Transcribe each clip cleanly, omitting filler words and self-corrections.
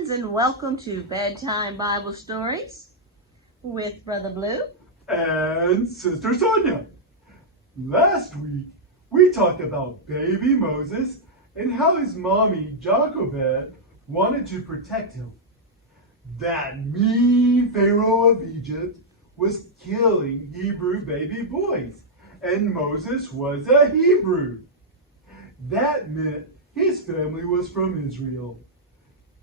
friends, and welcome to Bedtime Bible Stories with Brother Blue and Sister Sonya. Last week, we talked about baby Moses and how his mommy, Jochebed, wanted to protect him. That mean Pharaoh of Egypt was killing Hebrew baby boys, and Moses was a Hebrew. That meant his family was from Israel.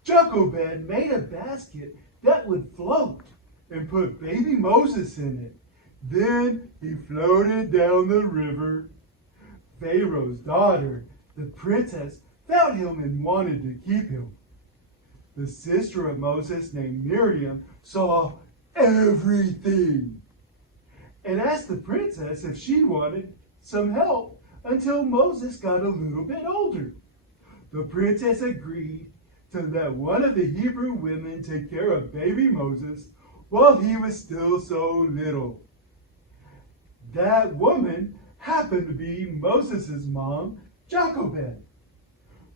Jochebed made a basket that would float and put baby Moses in it. Then he floated down the river. Pharaoh's daughter, the princess, found him and wanted to keep him. The sister of Moses, named Miriam, saw everything and asked the princess if she wanted some help until Moses got a little bit older. The princess agreed to let one of the Hebrew women take care of baby Moses while he was still so little. That woman happened to be Moses' mom, Jochebed.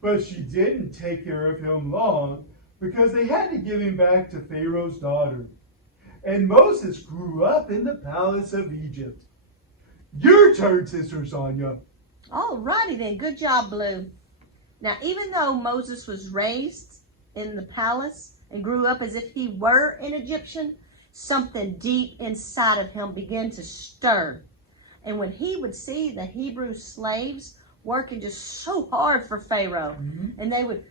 But she didn't take care of him long because they had to give him back to Pharaoh's daughter. And Moses grew up in the palace of Egypt. Your turn, Sister Sonya. Alrighty then, good job, Blue. Now, even though Moses was raised in the palace and grew up as if he were an Egyptian, something deep inside of him began to stir. And when he would see the Hebrew slaves working just so hard for Pharaoh, and they would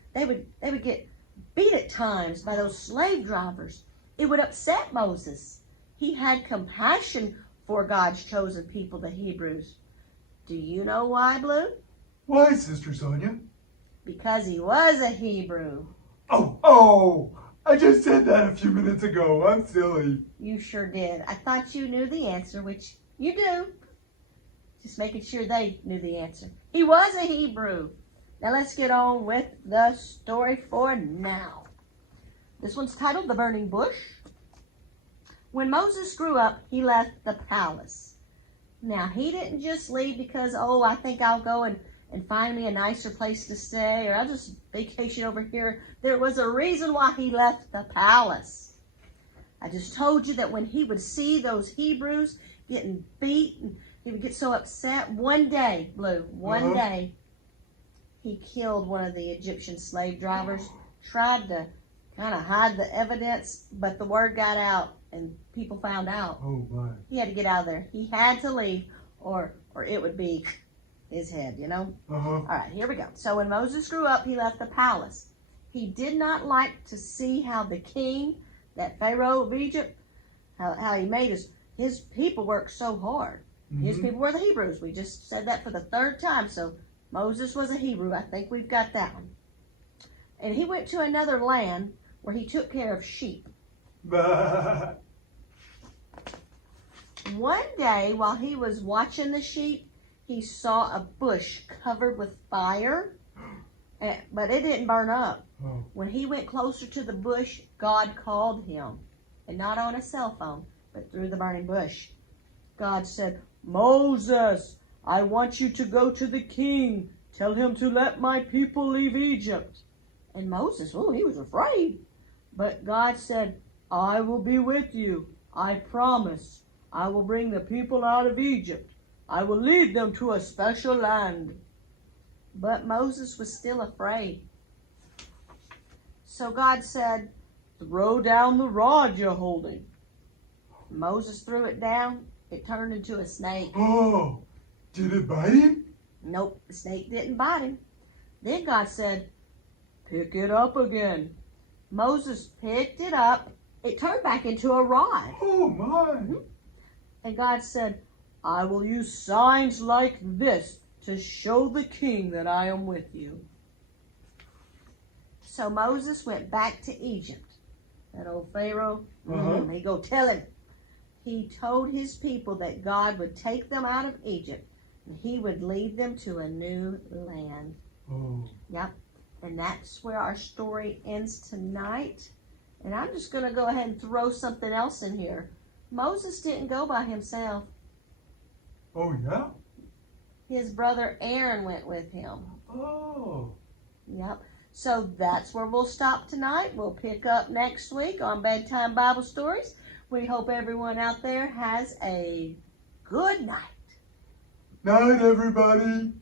get beat at times by those slave drivers, it would upset Moses. He had compassion for God's chosen people, the Hebrews. Do you know why, Blue? Why, Sister Sonya? Because he was a Hebrew. Oh, I just said that a few minutes ago. I'm silly. You sure did. I thought you knew the answer, which you do. Just making sure they knew the answer. He was a Hebrew. Now let's get on with the story for now. This one's titled The Burning Bush. When Moses grew up, he left the palace. Now, he didn't just leave because, I think I'll go and find me a nicer place to stay, or I'll just vacation over here. There was a reason why he left the palace. I just told you that when he would see those Hebrews getting beat, he would get so upset. One day, Blue, one day, he killed one of the Egyptian slave drivers, tried to kind of hide the evidence, but the word got out and people found out. Oh, my. He had to get out of there. He had to leave or it would be his head, you know? All right, here we go. So when Moses grew up, he left the palace. He did not like to see how the king, that Pharaoh of Egypt, how he made his people work so hard. His people were the Hebrews. We just said that for the third time. So Moses was a Hebrew. I think we've got that one. And he went to another land where he took care of sheep. One day, while he was watching the sheep, he saw a bush covered with fire, but it didn't burn up. When he went closer to the bush, God called him, and not on a cell phone, but through the burning bush. God said, "Moses, I want you to go to the king. Tell him to let my people leave Egypt." And Moses, he was afraid. But God said, "I will be with you. I promise. I will bring the people out of Egypt. I will lead them to a special land." But Moses was still afraid. So God said, "Throw down the rod you're holding." Moses threw it down. It turned into a snake. Oh, did it bite him? Nope, the snake didn't bite him. Then God said, "Pick it up again." Moses picked it up. It turned back into a rod. Oh, my. And God said, "I will use signs like this to show the king that I am with you." So Moses went back to Egypt. That old Pharaoh, he go tell him. He told his people that God would take them out of Egypt and he would lead them to a new land. Yep. And that's where our story ends tonight. And I'm just going to go ahead and throw something else in here. Moses didn't go by himself. Oh, yeah? His brother Aaron went with him. Oh. Yep. So that's where we'll stop tonight. We'll pick up next week on Bedtime Bible Stories. We hope everyone out there has a good night. Night, everybody.